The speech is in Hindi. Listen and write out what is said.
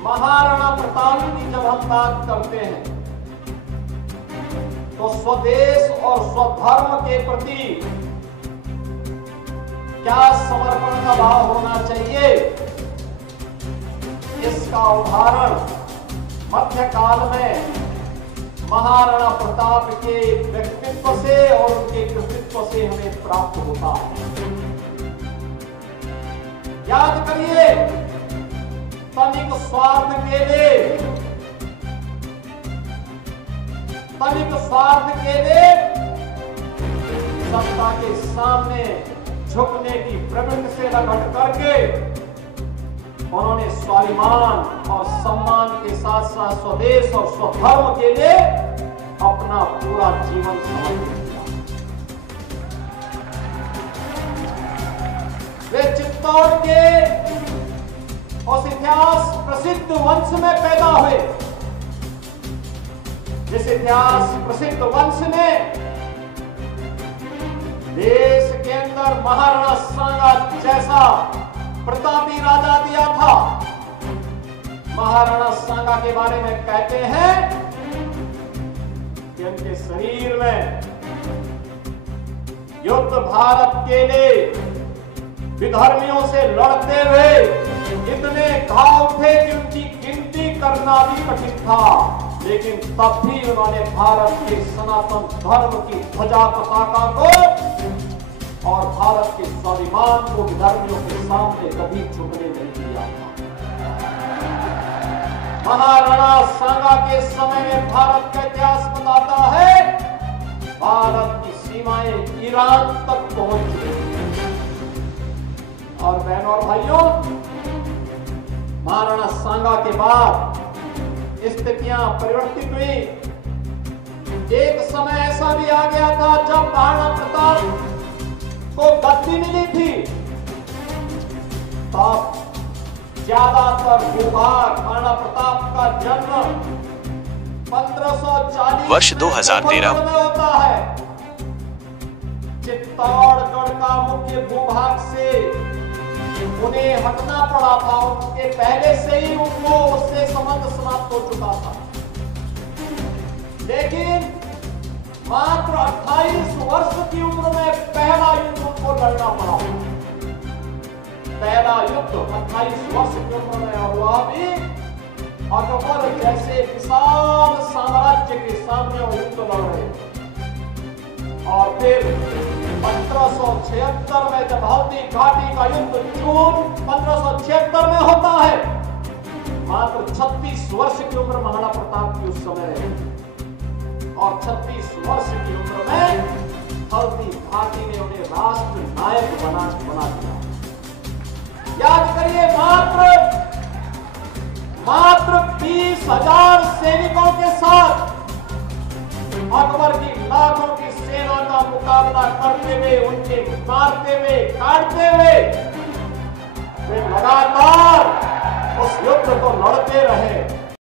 महाराणा प्रताप की जब हम बात करते हैं तो स्वदेश और स्वधर्म के प्रति क्या समर्पण का भाव होना चाहिए, इसका उदाहरण मध्यकाल में महाराणा प्रताप के व्यक्तित्व से और उनके कृतित्व से हमें प्राप्त होता है। याद करिए, तनिक स्वार्थ के लिए सत्ता के सामने झुकने की प्रवृत्ति से न घट करके उन्होंने स्वाभिमान और सम्मान के साथ साथ स्वदेश और स्वधर्म के लिए अपना पूरा जीवन समर्पित किया। वे चित्तौड़ के उस इतिहास प्रसिद्ध वंश में पैदा हुए, जिस इतिहास प्रसिद्ध वंश ने देश के अंदर महाराणा सांगा जैसा प्रतापी राजा दिया था। महाराणा सांगा के बारे में कहते हैं कि उनके शरीर में युद्ध भारत के लिए विधर्मियों से लड़ते हुए इतने घाव थे कि उनकी गिनती करना भी कठिन था, लेकिन तब भी उन्होंने भारत के सनातन धर्म की ध्वजा पताका को और भारत के स्वाभिमान को विधर्मियों के सामने कभी झुकने नहीं दिया था। महाराणा सांगा के समय में भारत का इतिहास बताता है, भारत की सीमाएं ईरान तक पहुंच गई। और बहनों और भाइयों, महाराणा सांगा के बाद स्थितियां परिवर्तित हुई। एक समय ऐसा भी आ गया था जब महाराणा प्रताप को गद्दी मिली थी, तब ज्यादातर भूभाग महाराणा प्रताप का जन्म 1540 वर्ष 2013 में होता है। चित्तौड़गढ़ का मुख्य भूभाग से उन्हें हटना पड़ा था, उनके पहले से ही उनको उससे संबंध समाप्त हो चुका था। लेकिन मात्र 28 वर्ष की उम्र में पहला युद्ध उनको लड़ना पड़ा। पहला युद्ध 28 वर्ष की उम्र में हुआ भी अकबर जैसे विशाल साम्राज्य के सामने वो युद्ध लड़ रहे थे। और फिर 1576 में जब हल्दी घाटी का युद्ध जून 1576 में होता है, मात्र 36 वर्ष की उम्र महाराणा प्रताप की उस समय रही और 36 वर्ष की उम्र में हल्दी घाटी ने उन्हें राष्ट्र नायक बना दिया। याद करिए, मात्र 20,000 सैनिकों के साथ अकबर की लाखों की सेना का मुकाबला करते हुए, उनके मारते हुए, काटते हुए वे लगातार उस युद्ध को लड़ते रहे।